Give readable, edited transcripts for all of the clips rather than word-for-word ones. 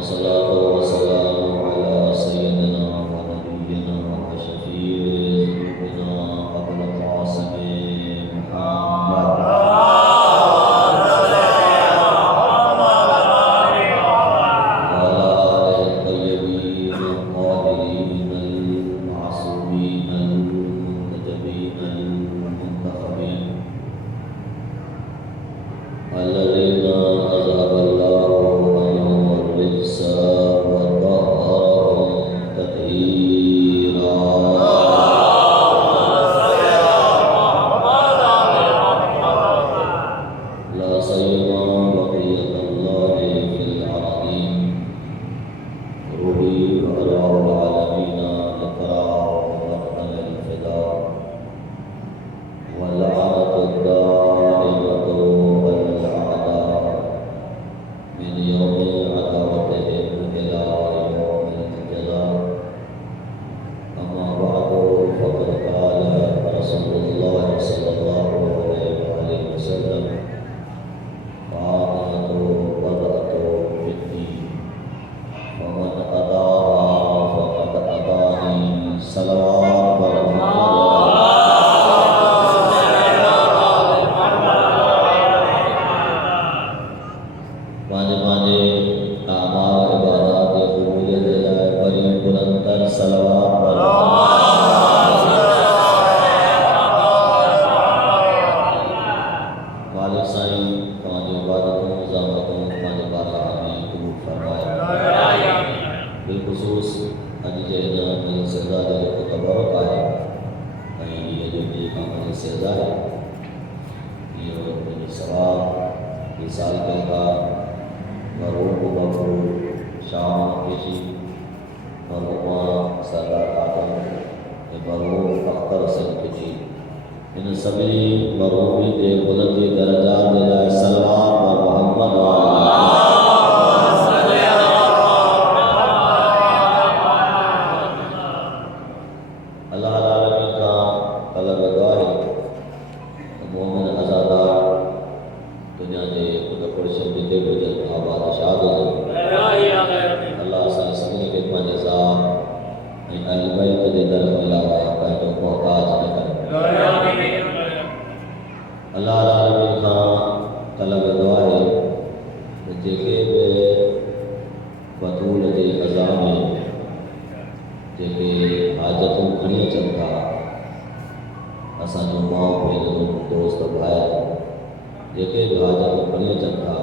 والصلاة والسلام على سيدنا ونبينا وشفيع ذنوبنا أبو القاسم محمد وعلى آله الطيبين الطاهرين المعصومين المنتجبين المنتخبين الذين أذهب الله عنهم الرجس وطهرهم تطهيرا لا سيما بقية الله في الأرضين روحي وأرواح العالمين ذكرى ومقتل الفداء واللعنة الدائمة والأعداء من يوم عداوتهم إلى يوم الجزاء أما بعد فقد قال رسول الله صلى الله عليه وسلم فاطمة بدأت بالدين ومن أداها فقد أداني صلوات مانے مانے اعمال عبادات قبولیت لائے بری بلندر صلوات مالک سائیں پانچ عبادتوں زامتوں پانچ بارہ ہمیں قبول فرمائے بالخصوص اج جینا مجھے سزا دے کو تبرک آئے یہ جو نیک عمل سزا ہے یہ مجھے ثواب یہ سال پہلا مرحوم مغفور شام کشی مرحوم سردار آدم مرحوم اختر حسین کشی ان سبھی مرحومی دے بلندی درجات دے لائے صلوات و محمد اللہ العالمین کا طلب دعا ہے مومن آزادار دنیا دے خود پرشن جتے بجت آباد شاد ہو اللہ صلی سمجھے کے پانچ ذات اہل بیت دے در ملاوہ بیتو محتاج نہ کرے اللہ العالمین کا طلب دعا ہے جیکے بے بطول دے عذاب میں جیکے حاجتوں کھنی چلتا اساں جو ماں پہلے دوست بھائی جیکے بھی حاجتوں کھنی چلتا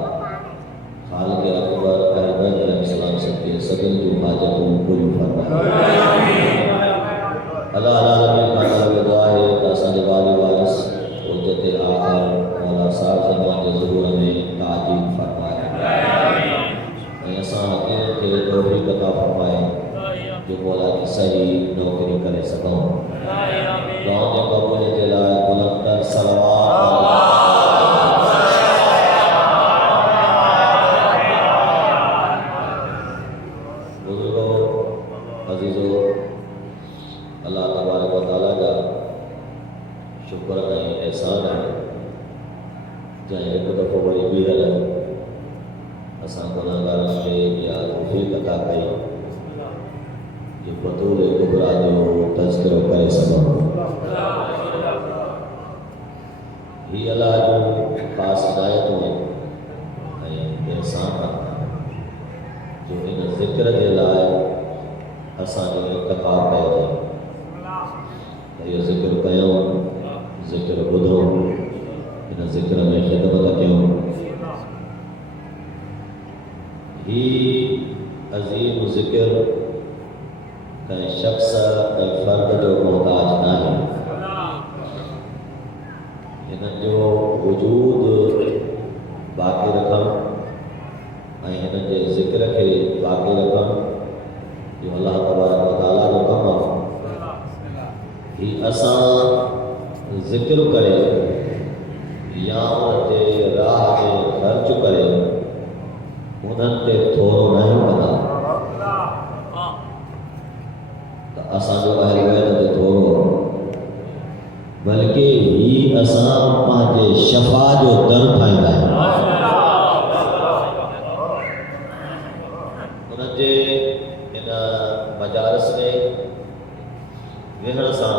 خالق اکبر اہل بیت علیہ السلام سب کے سبن جو حاجتوں پوری فرمائے اللہ العالمین کا طلب دعا ہے کہ اساں دے باری وارث حجت آخر مولا صاحب زمان کے ظہور میں تعجیل فرمائے ایسا حقیقت کے توفیق عطا فرمائے جو مولا کی صحیح نوکری کرے سکوں دعاؤں نے قبول جلائے بلندر صلوات بزرگوں عزیزوں اللہ تبارک و تعالیٰ کا شکر ہے احسان ہے جائیں ایک دفعہ بڑی بیہر ہے اساں گناہگار سے یا توفیق عطا کئی جو بطول کبرا جو تذکر کرے سکوں ہی اللہ جو خاص ہدایت ہوئے احسان رکھتا جو ان ذکر دے لائے اساں جو اتقاب کہے تھے یہ ذکر کیوں ذکر بدھو ان ذکر میں خدمت کیوں ہی عظیم ذکر کئی شخص کئی فرد جو محتاج نہ ہے ان جو وجود باقی رکھم ان کے ذکر کے باقی رکھم جو اللہ تبارک و تعالیٰ جو کم ہی اساں ذکر کرے یا تے راہ تے خرچ کرے انہاں تے تھوڑو نہیں پتا تو اساں جو اہل بیت تے تھوڑو بلکہ ہی اساں پانچے شفا جو در ٹھائیندہ ہے ان جے ان مجالس میں وہن سان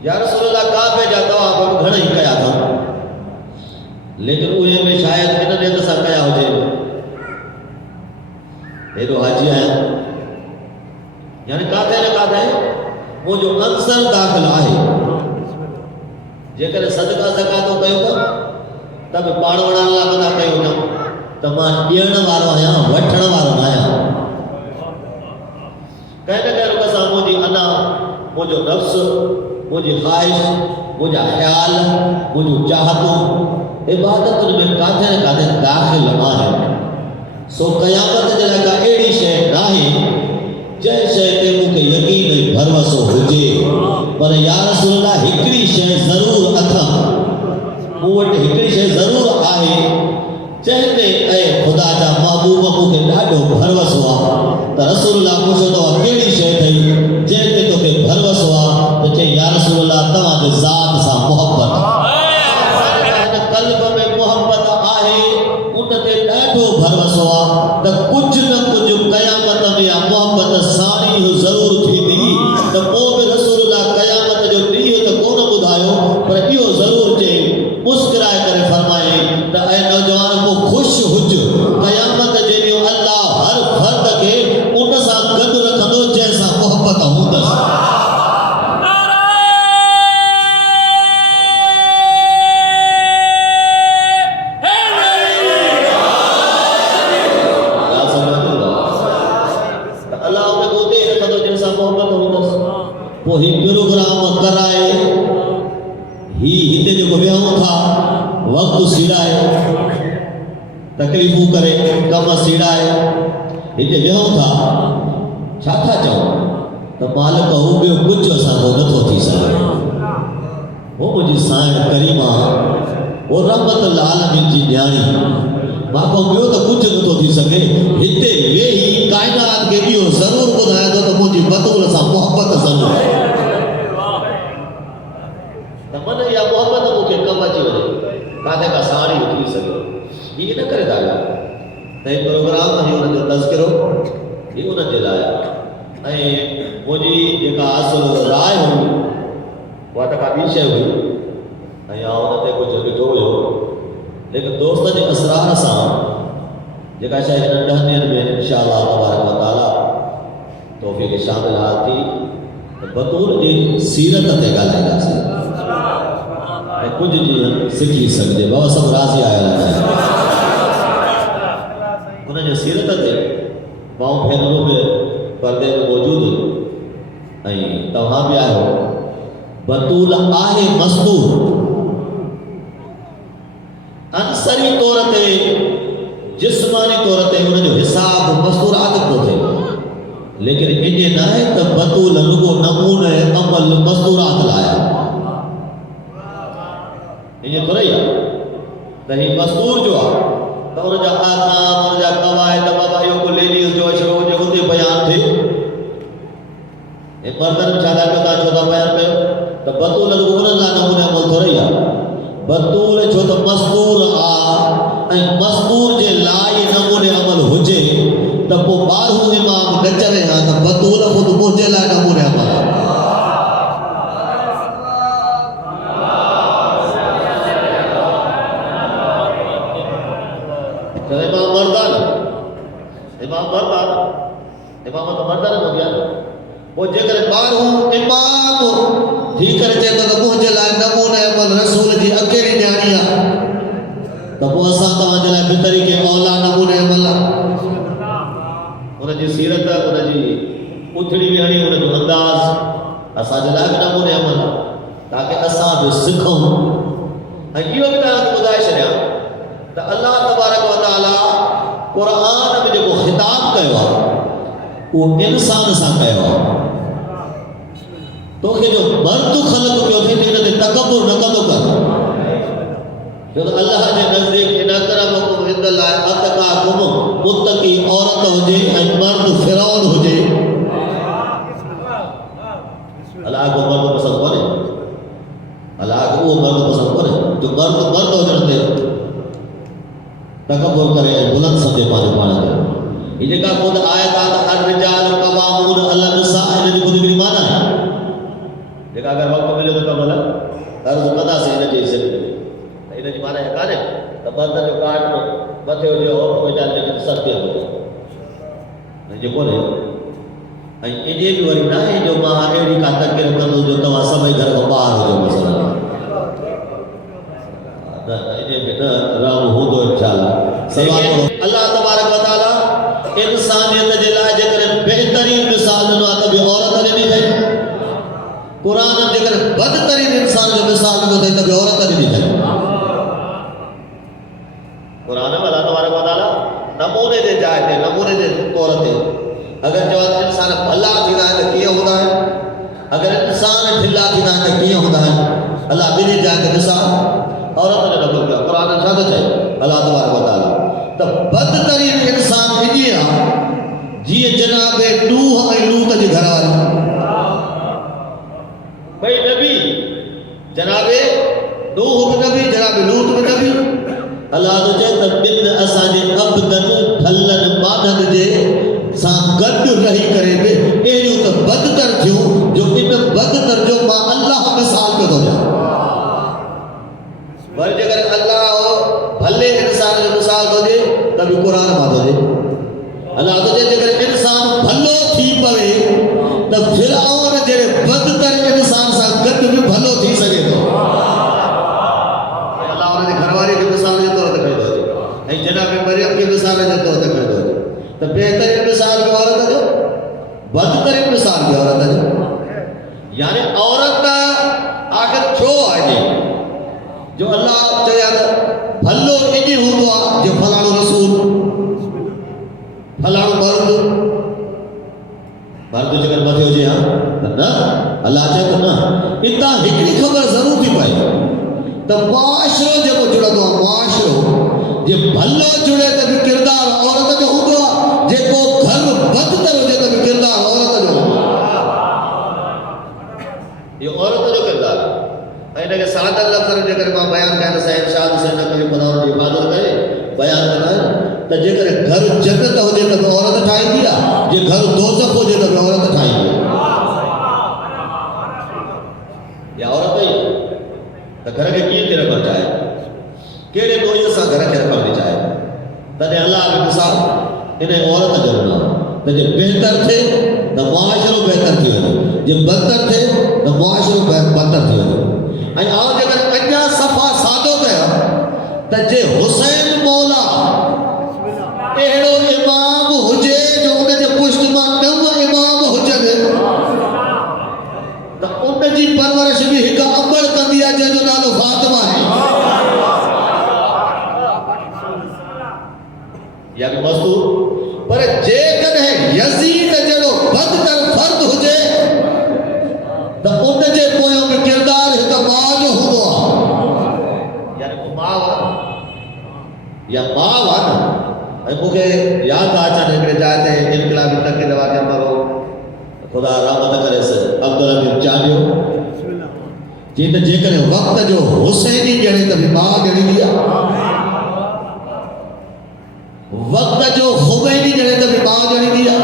یا رسول اللہ کعبے جا طواف گھڻا ہی کیا تھا لیکن اُھے میں شاید ان نے تسا کیا ہوجے ایڈو حاجی آیا یعنی کاتے نہ کاتے وہ جو عنصر داخل آئے جے کرے صدقہ زکاتو کیو تا تب پاڑ وڑان لا بنا کیو تا تما ڈیڑ وارو آیا وٹھن وارو آیا کہنے کہ رب سا مجھے انا مجھے نفس مجھے خواہش مجھے خیال مجھے چاہتوں عبادت میں کاتے نہ کاتے داخل آئے سو قیامت جلے کا ایڑی شے ناہی جے شے تے مکہ یقین بھروسو ہوجے پر یا رسول اللہ ہکڑی شے ضرور اتھا موٹ ہکڑی شے ضرور آئے چہتے اے خدا جا محبوب مکہ ڈاڈو بھروسو آ تا رسول اللہ پوچھو تو کیڑی شے تھئی چہتے تو کہ بھروسو آ تو چے یا رسول اللہ تمہاں دے ذات سا محبت قلب میں محبت آئے ان تے ڈاڈو بھروسو آ تا کچھ نہ کچھ قیامت میں محبت ساری ضرور تھی دی تا وہ بھی رسول اللہ قیامت جو دیئے تا کون بدھائیو پر ایو ضرور چے مسکرائے کرے فرمائے تا اے نوجوان کو خوش ہوج قیامت جیلیو اللہ ہر فرد کے ان سا گد رکھدو جیسا محبت ہوں دس وہی پروگرام کرائے ہی ہتے جو کو بیاؤں تھا وقت سیڑھائے تکلیفوں کرے کم سیڑھائے ہتے بیاؤں تھا چھاتا چاہوں تو مالک ہو بیو کچھ اسا کو نتو تھی سکے وہ مجھے سائن کریمہ وہ رحمت العالمین جی نیانی ماں کو بیو تو کچھ نتو تھی سکے ہتے وہی کائنات کے بیو ضرور بدھایا تو مجھے بطول سا محبت ضرور ہے من یا محبت مکہ کم اچھی وجہ کاتے کا ساری اتری سکے یہ نہ کرے داگا نئے پروگرام ہی انہیں جو تذکرو یہ انہیں جلایا مجھے جکا اصل رائے ہوئی وہ تکا بیشے ہوئی انہیں تے کچھ بٹھو ہو لیکن دوستہ جی اسرار سان جکا شاید ننڈہنین میں انشاءاللہ تبارک و تعالی توفیق شامل حال تھی بطور جی سیرت تے گا لائے گا سی کچھ جی سکھی سکتے بہت سب راضی آیا رہتا ہے انہیں جو سیرت تے باؤں پھیلوں میں پردے میں موجود تو وہاں بھی آئے ہو بطول آہ مستور انصری طورتے جسمانی طورتے انہیں جو حساب مستورات کو تھے لیکن انہیں نہ ہے تو بطول لگو نمون عمل مستورات لایا یہ تو رہی ہے نہیں مستور جو ہے تو انہیں جا آکام انہیں جا قواعد مباحیوں کو لیڈیز جو اشروں جو ہوتے بیان تھے ایک مردن چاہتا کتا چھوٹا بیان پہ تو بطول لگو اللہ نمون عمل تو رہی ہے بطول چھوٹا مستور مستور جے لائی نمون عمل ہو جے تب وہ بارہوں امام نچرے ہاں تب بطول خود پہنچے لائے نمون عمل امامت مردان ہو گیا وہ جے کرے بارہوں امام تھی کرے چاہتا تو پہنچے لائے نمون عمل رسول جی اکیلی نیانیا تب وہ اساں تمہاں جلائے بہتری کے اولا نمون عمل انہیں جی سیرت انہیں جی اتھڑی بھی ہنی انہیں جو انداز اساں جلائے نمون عمل تاکہ اساں بھی سکھوں یہ بھی تعالیٰ کو بدائے شریا تو اللہ تبارک و تعالیٰ قرآن میں جو خطاب کہوا وہ انسان سا کہوا تو کہ جو مرد خلق کیوں تھے انہیں تکبر نہ کدو کر جو اللہ نے نزدیک ان اکرمکم عند اللہ اتقاکم متقی عورت ہو جے مرد فرعون ہو جے اللہ کو مرد پسند کرے اللہ کو وہ مرد پسند کرے جو مرد ہو جاتے تکبر کرے بلند سمجھے پانے پانا کرے یہ جگہ خود آیت آتا الرجال قوامون علی النساء انہیں خود بھی مانا ہے جگہ اگر وقت ملے تو کم ہلا عرض مدہ سے انہیں جیسے انہیں جی مانا ہے کہانے تو مرد جو کارڈ میں متے ہو جو اور کوئی جانتے کہ سب کیا ہوتا ہے جو کون ہے انہیں بھی وری نہ ہے جو ماں ایڈی کا تک کے رکھن جو تمہا سبھی گھر کو باہر ہو جو مثلا انہیں بھی نہ رام ہو دو انشاءاللہ سوال کرو اللہ تبارک و تعالی انسانیت جلائے جکر بہترین مثال میں آتا بھی عورت علی نہیں تھے قرآن جکر بدترین انسان جو مثال میں تھے تبھی عورت علی نہیں تھے قرآن میں اللہ تبارک و تعالی نمونے دے جائے تھے نمونے دے طور تھے اگر جو انسان بھلا تھینا ہے تو کیا ہوتا ہے اگر انسان ڈھلا تھینا ہے تو کیا ہوتا ہے اللہ بھی جائے تھے مثال عورت نے نقل کیا قرآن اچھا تو چاہے اللہ تبارک و تعالی تو بدترین انسان انہیں جی جناب نوح اور لوط کے گھر والی بھائی نبی جناب نوح بھی نبی جناب لوط بھی نبی اللہ تو چاہے تو بن اسانے عبدن پھلن مانن جے سان گڈ رہی کرے بے ایلیو تو بدتر تھیوں جو ان بدتر جو ماں اللہ مثال پہ دو جائے ورج اگر اللہ بھلے انسان جو مثال دو جے تبھی قرآن ماں دو جے اللہ تو چاہے اگر انسان بھلو تھی پوے تو فرعون جڑے بدتر انسان سا گڈ بھی بھلو تھی سکے تو اللہ انہیں گھر والے کی مثال جو طور تک دو جے جناب مریم کی مثال جو طور تک دو جے تو بہترین مثال بھی عورت ہے جو بدترین مثال بھی عورت ہے جو یعنی عورت کا آخر چھو آئے جو اللہ چاہے بھلو انہی ہوں دعا جو فلانو رسول فلانو مرد جگر مدھے ہو جائے ہاں نا اللہ چاہے تو نا اتنا ہکڑی خبر ضرور تھی پائے تو معاشروں جب جڑا دعا معاشروں یہ بھلو جڑے تو بھی کردار عورت جو ہوں دعا جے کو گھر بدتر ہو جائے تو بھی کردار عورت جو یہ عورت جو کردار ہے کہ ساتھ اللہ کرے جے ماں بیان کہنا سا ارشاد سے نہ کبھی خدا اور حفاظت کرے بیان کرنا ہے تو جے گھر جنت ہو جائے تو عورت ٹھائی دیا جے گھر دوزخ ہو جائے تو عورت ٹھائی دیا یا عورت ہے تو گھر کے کیے تیرے پر چاہے کیڑے دو سا گھر کے رکھنے چاہے تنے اللہ کی مثال انہیں عورت جرنا تو جب بہتر تھے تو معاشروں بہتر تھی ہوئے جب بدتر تھے تو معاشروں بدتر تھی ہوئے اور آج اگر انجا صفحہ سادو گیا تو جے حسین مولا اہڑو امام ہوجے جو انہیں جے پشتمان نو امام ہوجے تو انہیں جی پرورش بھی ہکا عمل کر دیا جو نالو فاطمہ ہے یا بھی مستور پر جے کن ہے یزید جڑو بدتر فرد ہوجے تو انہیں جے پویوں میں کردار ہکا ماں جو ہوا یعنی وہ ماں وان یا ماں وان مجھے یاد آچا نکلے جاتے ہیں انقلابی تک کے رواقع مرو خدا رحمت کرے سے عبداللہ بن چاہیو جیتا جے کرے وقت جو حسینی جڑے تبھی ماں جڑی دیا وقت جو خمینی جڑے تبھی ماں جڑی دیا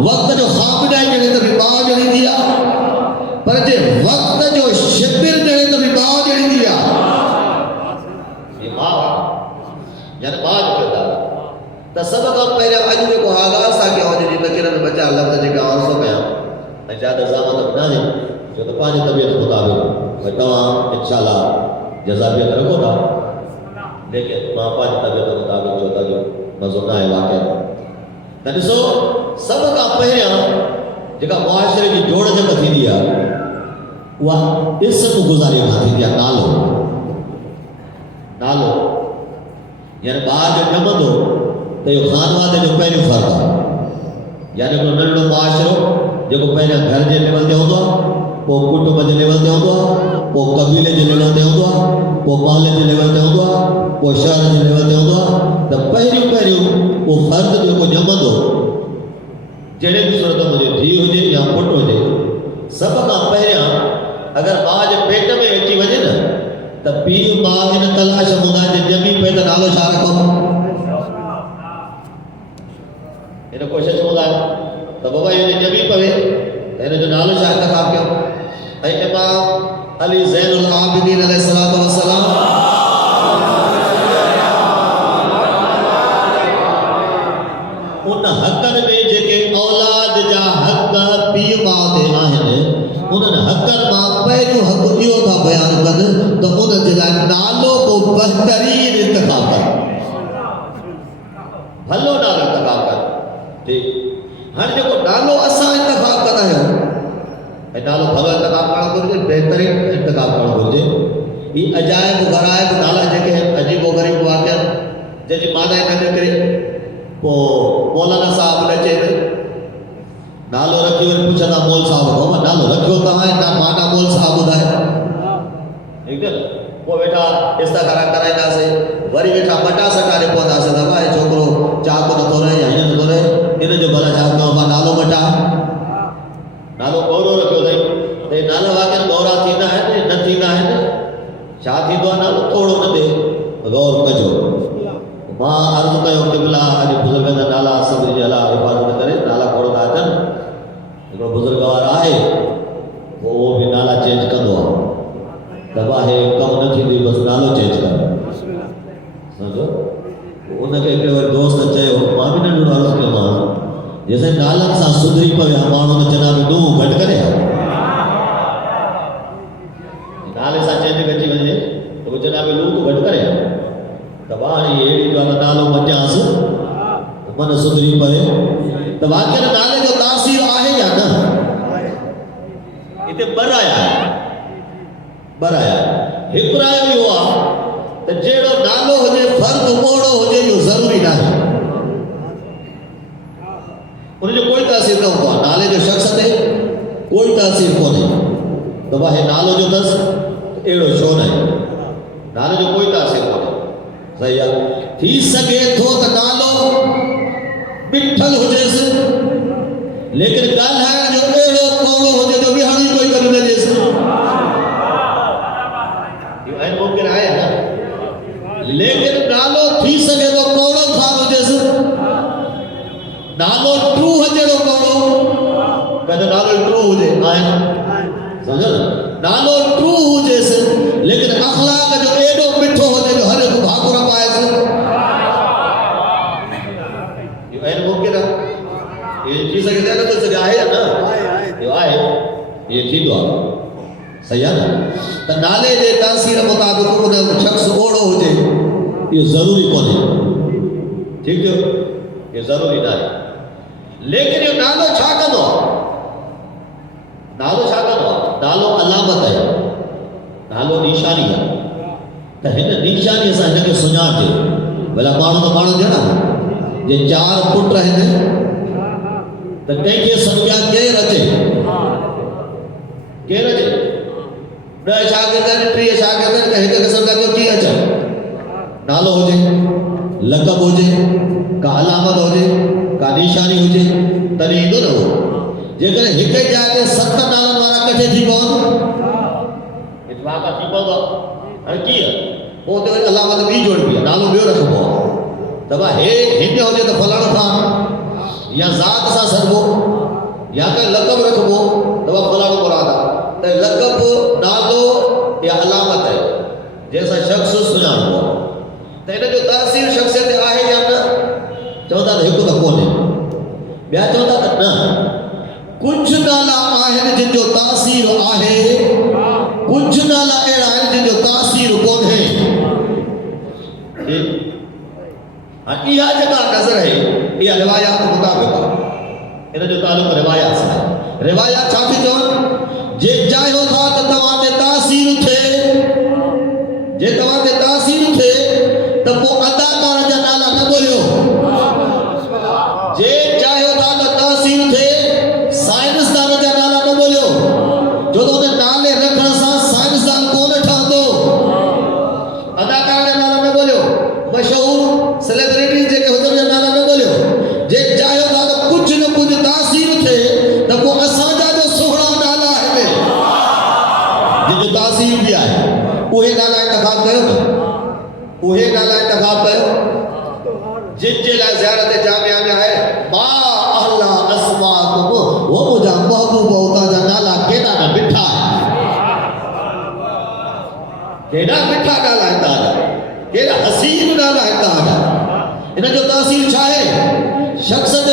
وقت جو خامدائی جڑے تبھی ماں جڑی دیا پر جے وقت جو شبر جڑے تبھی ماں جڑی دیا یہ ماں یعنی ماں جو کرتا تا سبق ہم پہلے عجوے کو آغاز تھا کہ آجے جی تکیرہ میں بچہ اللہ تجھے کا آنسو گیا میں زیادہ زامت اپنا ہے جو تو پانچ طبیعت مطابق میں تمام انشاءاللہ جزابیت رکھو گا لیکن ماں پانچ طبیعت مطابق جو تا جو مزونہ ہے واقعہ تنی سو سبق ہم پہلے ہم جگہ معاشرے کی جوڑ جگہ تھی دیا وہ اسم گزاری بھاتی دیا نالو نالو یعنی باہر جو جمد ہو تو یہ خانوادے جو پہلی فرد ہے یعنی کو ننڈو معاشرو جو کو پہلے گھر جے لیول دے ہوندو وہ کٹب جے لیول دے ہوندو وہ قبیلے جے لیول دے ہوندو وہ محلے جے لیول دے ہوندو وہ شہر جے لیول دے ہوندو تو پہلی وہ فرد جو کو جمد ہو جڑے بھی صورتوں مجھے دھی ہو جائے یا پٹ ہو جائے سب کا پہلے اگر ماں جو پیٹ میں اچھی وجہ نا تو پی ماں ان تلاش ہونا جے جمی پیدا نالو شاہ رکھو انہیں کوشش ہوگا تو بابا یہ جبھی پوے انہیں جو نالو شاہ انتخاب کیا امام علی زین العابدین علیہ الصلوۃ والسلام ان حقن میں جے اولاد جا حق پی ماں دے آہن انہن حقن ماں پہلو حق دیو تھا بیان کن تو انہن جلائے نالو کو بہترین انتخاب کر بھلو نالو انتخاب کر جی ہر جو نالو اسا انتخاب کرنا ہے نالو بھلو انتخاب کرنا کرجے بہترین انتخاب کرنا کرجے یہ عجائب غرائب نالا جے کہ عجیب و غریب واقعہ جے جی مانا ہے کہنے کرے مولانا صاحب نے چاہیے نالو رکھی ہوئے پوچھنا مول صاحب کو نالو رکھو کہاں ہے نا مانا مول صاحب ہوتا ہے ٹھیک ہے وہ بیٹا اس طرح کرا کرائی دا سے وری بیٹا بٹا سٹارے پودا سے دبا ہے چھوکرو چاہ تو نہ تو رہے یا ہی نہ تو رہے انہیں جو بھلا چاہ کہو با نالو بٹا نالو گورو رکھو دے تے نالو واقعا گورا تھینا ہے نہ تھینا ہے چاہ تھی دو نالو تھوڑو نہ دے غور کجو ماں عرض کہو قبلہ آجی بزرگن نالا صدر جلا حفاظت کرے نالا کھوڑ داچن ایک بزرگوار آئے وہ بھی نالا چینج کر دو دبا ہے کم نہ تھی دی بس نالو چینج کر سمجھو انہیں کہ ایک دوست اچھے ہو ماں بھی نہ ڈھوڑا عرض کے ماں جیسے نالن سا صدری پہ ہماروں نے جناب دو گھٹ کرے نالے سا چینج گچی بجے تو وہ جناب دو کو گھٹ کرے تباہی ایڈی جو اللہ نالو مچاس من صدری پڑے تو واقعی نالے جو تاثیر آئے یا نا یہ بر آیا ہے بر آیا ہے ایک رائے بھی ہوا تو جیڑو نالو ہو جے فرد موڑو ہو جے جو ضروری نہ ہے انہیں جو کوئی تاثیر نہ ہوا نالے جو شخص ہے کوئی تاثیر کو نہیں تو واہ نالو جو دس ایڑو شون ہے نالے جو کوئی تاثیر کو نہیں صحیح ہے تھی سکے تو نالو بٹھل ہو جیسے لیکن گل ہے جو ایڑو کوڑو ہو جے جو بھی ہمیں کوئی کرو نہ جیسے یہ ہے ممکن آئے نا لیکن نالو تھی سکے تو کوڑو تھا ہو جیسے نالو ٹرو ہو جے رو کوڑو کہتے نالو ٹرو ہو جے آئے سمجھو نالو ٹرو ہو جیسے لیکن اخلاق جو ایڈو مٹھو ہو جے جو ہر ایک بھاگو رہا پائے سے یہ ہے ممکن ہے یہ چیز ہے کہ تو سکے آئے نا یہ آئے یہ چیز دعا صحیح ہے تو نالے جے تاثیر مطابق انہیں شخص اوڑو ہو جے یہ ضروری کون ہے ٹھیک ہے یہ ضروری نہ ہے لیکن یہ نالو چھا کر دو نالو چھا کر دو نالو علامت ہے نالو نشانی ہے تو ہن نشانی ایسا ہے کہ سنیار دے بلا مانو دے نا یہ چار پٹ رہے ہیں تو کہیں کہ سنگیا کے رچے نہ شاگردہ نے پری شاگردہ نے کہیں کہ سنگیا کو کیا چاہے نالو ہو جائے لقب ہو جائے کا علامت ہو جائے کا نشانی ہو جائے تنیدو نہ ہو جیگر ہکے جائے ست نالن والا کچھے تھی کون اتفاقہ تھی کون ہر کی ہے وہ تو علامت بھی جوڑ بھی ہے نالو بھی رکھو بہت تبا ہے ہندے ہو جائے تو فلان خان یا ذات سا سرگو یا کہ لقب رکھو تبا فلان قرآن تو لقب نالو یا علامت ہے جیسا شخص سنان ہوا تو انہیں جو تاثیر شخصیت آئے یا نا چوتا تو ہکو تو کون ہے بیا چوتا تو نا کچھ نالا آئے جن جو تاثیر آئے کچھ نالا ایڑا ہے جن جو تاثیر کون ہے یہ جگہ نظر ہے یہ روایات مطابق انہیں جو تعلق روایات سے ہے روایات چھاپی جون جے جائے ہو تھا تو تمہارے تاثیر تھے جے تمہارے تاثیر تھے تب وہ اداکار جا نالا نہ بولیو جے چاہے ہو تو تاثیر تھے سائنسدان جا نالا نہ بولیو جو تو نے نالے رکھنا سا سائنسدان کون اٹھا دو اداکار جا نالا نہ بولیو مشہور سیلیبریٹی جے کے حضر جا نالا نہ بولیو جے چاہے ہو تو کچھ نہ کچھ تاثیر تھے تب وہ اسانجا جو سہرا نالا ہے جے جو تاثیر بھی آئے اوہے نالا انتخاب کرو اوہے نالا انتخاب کرو جن جے لائے زیارت جامعہ میں ہے ما اہلا اسماءکم وہ مجھا محبوب ہوتا جا نالا کینا نہ بٹھا ہے کیڑا مٹھا نالا ہے تاجا، کیڑا حسین نالا ہے تاجا. انہاں جو تاثیر چھائے شخص تے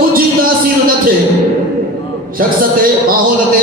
کچھ ہی تاثیر نہ تھے، شخص تے ماحول تے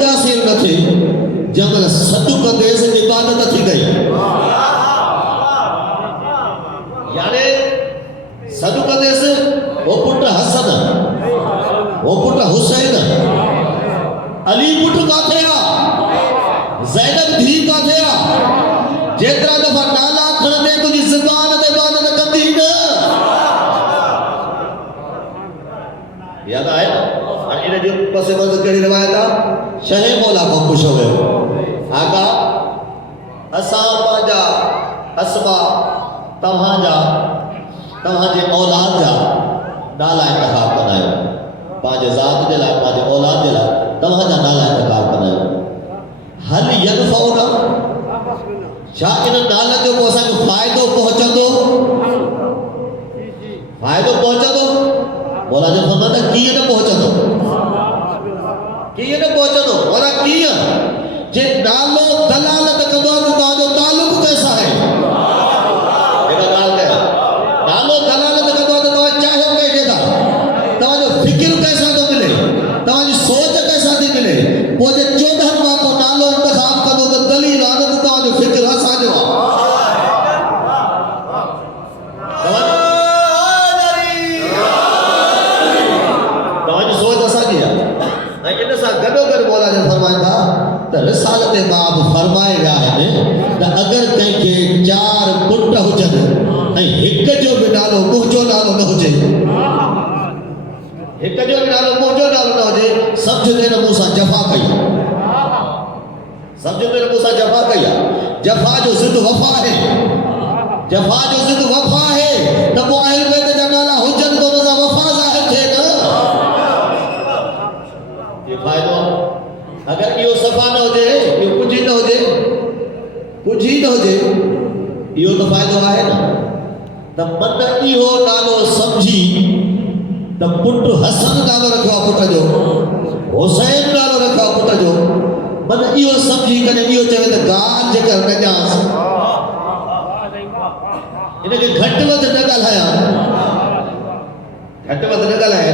تاثیر نہ تھے جمل صدقہ سے عبادت تھی گئی. یعنی صدقہ سے وہ پٹھ حسن، وہ پٹھ حسین، علی پٹھ کا تھیا، زینب دھی کا تھیا، جیترا دفعہ نالا کھڑنے تجھی زبان دے عبادت کندی نہ. یاد آئے اور انہیں جو پس منظر کری روایت تھا شہ مولا کو خوش ہوئے آقا اساں پانجا اسبا تمہاں جے اولاد جا نالا انتخاب کنائے، پانجے ذات جلا پانجے اولاد جلا تمہاں جا نالا انتخاب کنائے. حل ینفعونا شاہ ان نالا جو کو اساں کو فائدو پہنچا دو، فائدو پہنچا دو. مولا جب فرماتا کیے نہ پہنچا دو، کیے نہ پہنچا دو. اور کیے جے نالو دلالت کدو تو جو تعلق کیسا ہے ایک گال کہا، نالو دلالت کدو تو چاہے ہو کہے دا تو جو فکر کیسا تو ملے، تو جو سوچ کیسا دی ملے. وہ جو 14 ماہ کو نالو انتخاب کدو تو دلیل آدھت تو جو فکر حسا جو رسالت باب فرمائے گا ہے اگر کہیں کہ 4 پٹ ہو جن ایک جو بھی نالو موجو نالو نہ ہو جائے، ایک جو بھی نالو موجو نالو نہ ہو جائے، سمجھو دینا موسیٰ جفا کئی، سمجھو دینا موسیٰ جفا کئی. جفا جو ضد وفا ہے، جفا جو ضد وفا ہے تب وہ اہل بیت جا نالا حجن کو مزا وفا ظاہر تھے نا. یہ فائدہ اگر یہ صفا نہ ہو جائے، یہ کچھ ہی نہ ہو جائے، کچھ ہی نہ ہو جائے، یہ تو فائدہ آئے نا. تب من یہ نالو سمجھی تب پٹ حسن نالو رکھا پٹ جو، حسین نالو رکھا پٹ جو، من یہ سمجھی کنے یہ چاہے تو گان جے کر نجاس انہیں کہ گھٹ وقت نہ گلایا، گھٹ وقت نہ گلایا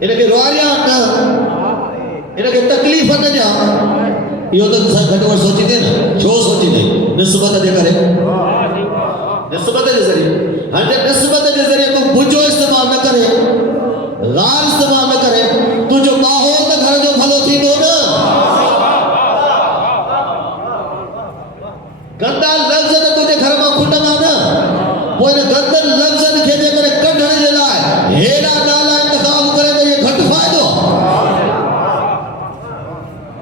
انہیں کہ رواریاں نہ، انہیں کہ تکلیف نہ جا. یہ تو گھٹ وقت سوچی دے نا، چھو سوچی دے نسبت دے کرے، نسبت دے ذریعے ہر جب نسبت دے ذریعے تو بجو استعمال نہ کرے، غار استعمال نہ کرے تو جو ماحول میں گھر جو بھلو تھی دو نا. گندہ لفظ نے تجھے گھر میں کھٹا مانا، وہ انہیں گندہ لفظ نے کھیجے کرے کڑھنے لے لائے ہیڑا نالا انتخاب کرے تو یہ گھٹ فائدو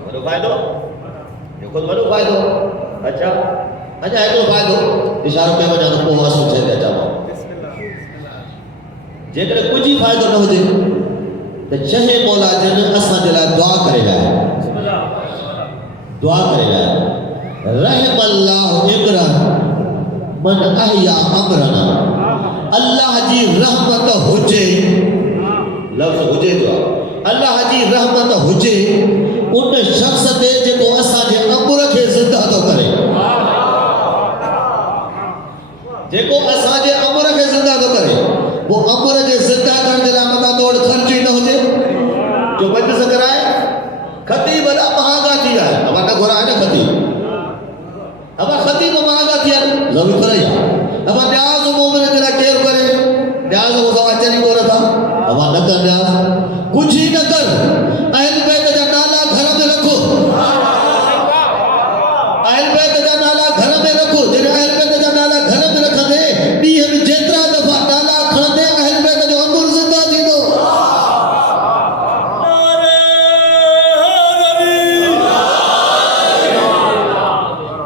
بلو فائدو، یہ خود بلو فائدو. اچھا اچھا ہے تو فائدو اشارہ پہ وجہ نہ پوہا سوچے دیا چاہو جے کرے کچھ ہی فائدو نہ ہو جائے تو چہے مولا جن اسا جلا دعا کرے گا، دعا کرے گا. رحم اللہ امرا من احیا امرنا، اللہ جی رحمت ہوجے، لفظ ہوجے دعا، اللہ جی رحمت ہوجے ان شخص دے جے کو اسا جے امر کے زندہ تو کرے، جے کو اسا جے امر کے زندہ تو کرے. وہ امر کے زندہ کر دلا مطا دوڑ خرچی نہ ہو جائے جو بچ سکرائے. خطیب بڑا مہاگا دیا ہے، اب نہ گھر آئے نا خطیب، اب خطیب مہاگا دیا ضرور کرے یا اب نیاز و مومن جلا کیر کرے، نیاز و سوا چلی کو رہا اب نہ کر نیاز کچھ ہی نہ کر. اہل بیت جا نالا گھر میں رکھو، اہل بیت جا نالا گھر میں رکھو. جن اہل بیت جا نالا گھر میں رکھ دے بھی ہم جترا دفعہ نالا کھڑ دے اہل بیت جو اندر زندہ دی دو.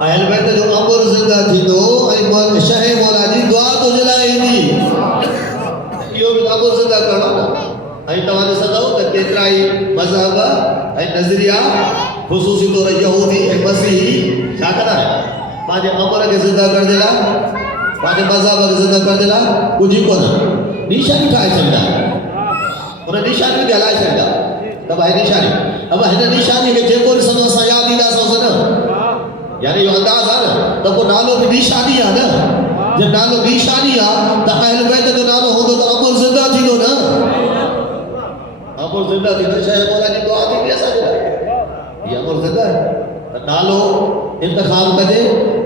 اہل بیت جو اندر زندہ دی دو شہ مولا جی دعا تو جلائے دی یہ بھی اندر زندہ کرنا. توانی سکھاؤ کہ کترائی مذہب نظریہ خصوصی طور یہودی مسیحی کیا کرنا ہے پانچے امر کے زندہ کر دیلا، پانچے مذہب کے زندہ کر دیلا. کچھ ہی کو نا نشانی کھائے چلتا ہے، انہیں نشانی بھی ہلائے چلتا تب ہے نشانی. اب ہے نشانی کہ جے کو سنو سا یاد ہی دا سو سنا، یعنی یہ انداز ہے تو وہ نالو بھی نشانی ہے نا. جب نالو نشانی ہے تو اہل بیت جو نالو ہوندو تو امر زندہ تھی دو نا. امر زندہ تھی دو. شاہ مولا جی دعا تھی کیسا جو ہے یہ امر زندہ ہے. نالو انتخاب کجے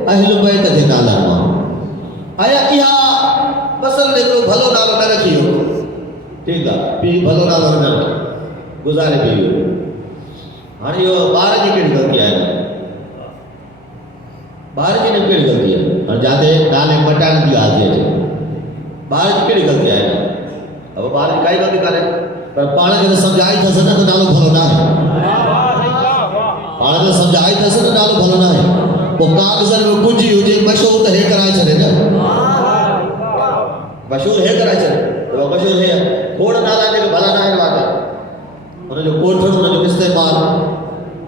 اہل بیت جے نالا ماں. آیا کیا بسل نے تو بھلو نالو نہ رکھیو. ٹھیک ہے پی بھلو نالو نہ گزارے پیو. ہاں یہ بار جی کیڑی غلطی ہے نا. بار جی نے کیڑی غلطی ہے. اور جاتے نالے مٹان دی آتی ہے. بار جی کیڑی غلطی ہے نا. اب بار جی کائی غلطی کرے پر پاڑے جے سمجھائی تھا سنا تو نالو بھلو نہ ہے. پاڑے جے سمجھائی تھا سنا نالو بھلو نہ ہے. وہ کاغذر میں کچھ ہو جے مشہور تو ہے کرائے چھڑے نا. مشہور ہے کرائے چھڑے تو مشہور ہے کوڑ نالا دے بھلا نہ ہے بات ہے. انہوں جو کوڑ چھوڑ انہوں جو استعمال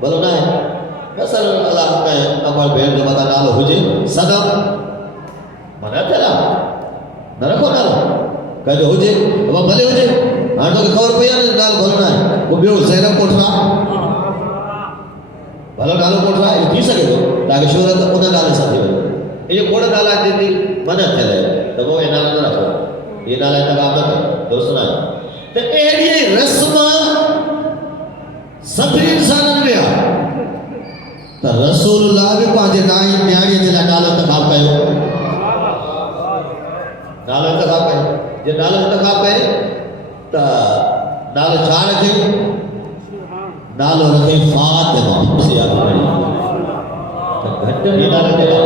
بھلو نہ ہے. مثلا اللہ کا امر بیر جو بتا نالو ہو جے صدم منع تھا نہ رکھو نالو کہ جو ہو جے اب بھلے ہو جے. ہاں تو خبر پئی ہے نالو بھلو نہ ہے. وہ بیو زینب کوٹھا بھلو نالو کوٹھا یہ تھی سکے تو تاکہ شہرت انہیں نالے ساتھی بھلے. یہ کوڑ نالا دیتی منع تھا رہے تو وہ یہ نالا نہ رکھو. یہ نالا انتخاب نہ کرے درست نہ ہے. تو ایڈی رسمہ سبھی انسانن میں آ تو رسول اللہ بھی پانچے نیاڑی جلا نالو انتخاب کہو. نالو انتخاب کہو. جب نالو انتخاب کہے تو نالو چھا رکھے. نالو رکھے فاطمہ سے آپ کھڑی. تو گھٹ یہ نالو جلا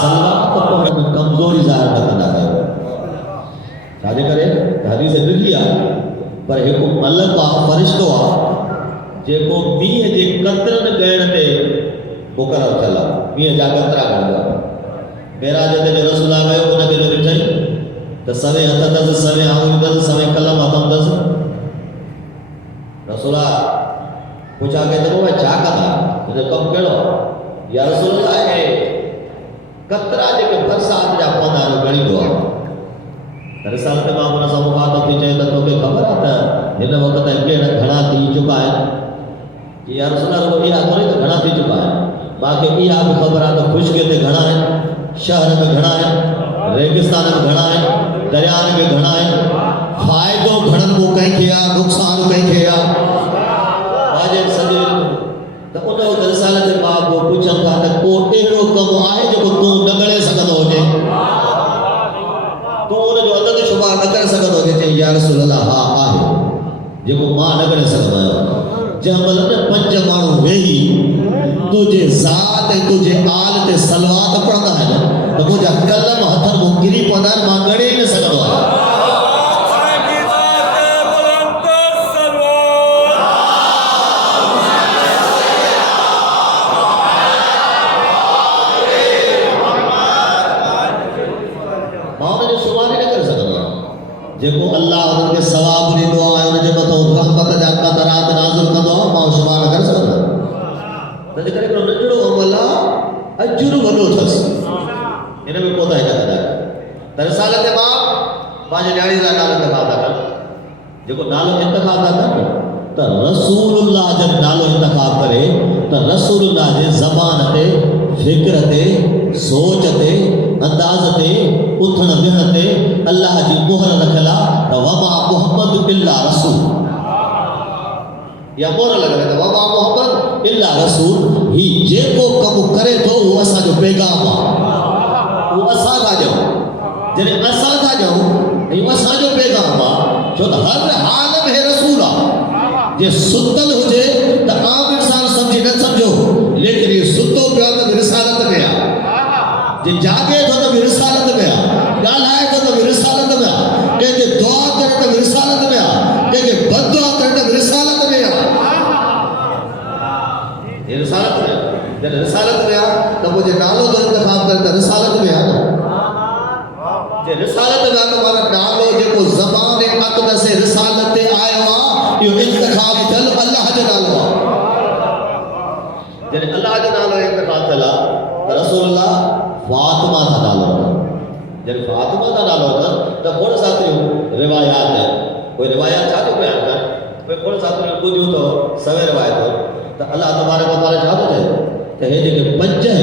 سلام تو پہنے کمزوری ظاہر نہ کرنا ہے. شاجے کرے حدیث لکھی ہے پر ایک ملک آ فرشتو آ جے کو میہ جے قطرن گئن تے مقرر چلا. میہ جا قطرہ گئن دا میرا جتے جو رسول آگئے انہیں کے جو رچائی تو سوے حتہ دز سوے آمون دز سوے کلم حتم دز. رسولہ پوچھا کہتے ہیں میں چاہ کتا مجھے کم کہڑو یا رسول اللہ ہے قطرہ جے کے برسات جا پوندارو گھڑی دعا. رسالت امام رسا مخاطب تھی چاہے تو کہ خبر آتا ہے ہن وقت ہے کہ گھڑا تھی چکا ہے. یا رسول اللہ وہ یہ آدھوری تو گھڑا تھی چکا ہے. باقی یہ آپ خبر آتا خوش کے تے گھڑا ہے. شہر میں گھڑا ہے. ریگستان میں گھڑا ہے. دریان میں گھڑا ہے. فائدوں گھڑن کو کہیں کیا نقصان کہیں کیا واجب سجل. تو انہوں رسالت امام کو پوچھن تھا کہ کو ایڑو کم آئے جو کو تو نگڑے سکت ہو جائے تو انہیں جو عدد شبہ نہ کر سکت ہو جائے. یا رسول اللہ ہاں آئے جو کو ماں نگڑے سکت ہو جب ملنے پنج مانو وہی تجھے ذات تجھے آلت سلوات پڑھتا ہے تو مجھے کلم ہتھر وہ گری پندر ماں گڑے میں سکت ہو ہے. جے کو اللہ ان کے ثواب دی دعا ہے ان جے متو رحمت جا قطرات نازل کندو ما شمار کر سکدا. تے کرے کو نجڑو عملا اجر ونو تھس ان میں کوتا ہے کدا. تے رسالت امام باج ڈاڑی دا نالو انتخاب کر جے کو نالو انتخاب کر تو رسول اللہ جب نالو انتخاب کرے تو رسول اللہ جے زبان تے فکر تے سوچ تے انداز تے اتھن بہن تے اللہ جی مہر رکھلا وما محمد الا رسول یا مہر لگ رہا ہے وما محمد الا رسول ہی جے کو کم کرے تو وہ اسا جو پیغام وہ اسا تھا جاؤ جنہیں اسا تھا جاؤ یہ اسا جو پیغام جو ہر حال میں رسولہ جے ستل ہو جے تو عام انسان سمجھے نہ سمجھو لیکن یہ ستو پہ تو رسالت میں آ جے جاگے تو رسالت میں آ گالائے تو رسالت میں آ کہ دعا کرے تو رسالت میں آ کہ بد دعا کرے تو رسالت میں آ. یہ رسالت میں جب رسالت میں آ تو مجھے نالو تو انتخاب کرتا رسالت میں آ جے رسالت میں آ تو مارا نالو جے کو زبان اقدس رسالت آئے ہوا یہ انتخاب چل اللہ جے نالو جب اللہ جے نالو انتخاب چلا رسول اللہ فاطمہ تھا نالو. جب فاطمہ تھا نالو تھا تو کون ساتھی روایات ہے کوئی روایات چاہتے بیان کر کوئی کون ساتھی کچھ ہو تو سوے روایت ہو تو اللہ تبارک و تعالی چاہتے تھے کہ یہ جو پنج ہے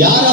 11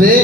3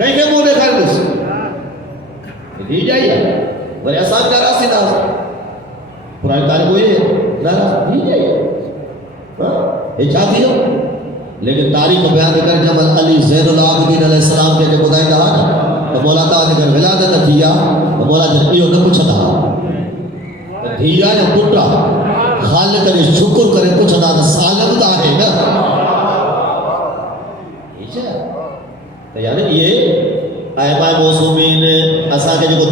کہیں کہ منہ دیکھا دس دی جائیے بڑے آسان کا راستہ تھا پرانی تاریخ ہوئی ہے دی جائیے یہ چاہتی ہو لیکن تاریخ بیان کر جب علی زین العابدین علیہ السلام کے جب بدائی کہا تو مولا تعالیٰ نے ولادت دیا تو مولا جب یہ نہ پوچھا تھا دھیا یا پٹا خالق نے شکر کرے پوچھا تھا سالم دا ہے نا تو یعنی یہ ائمہ موصومین اساں کے جو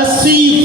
80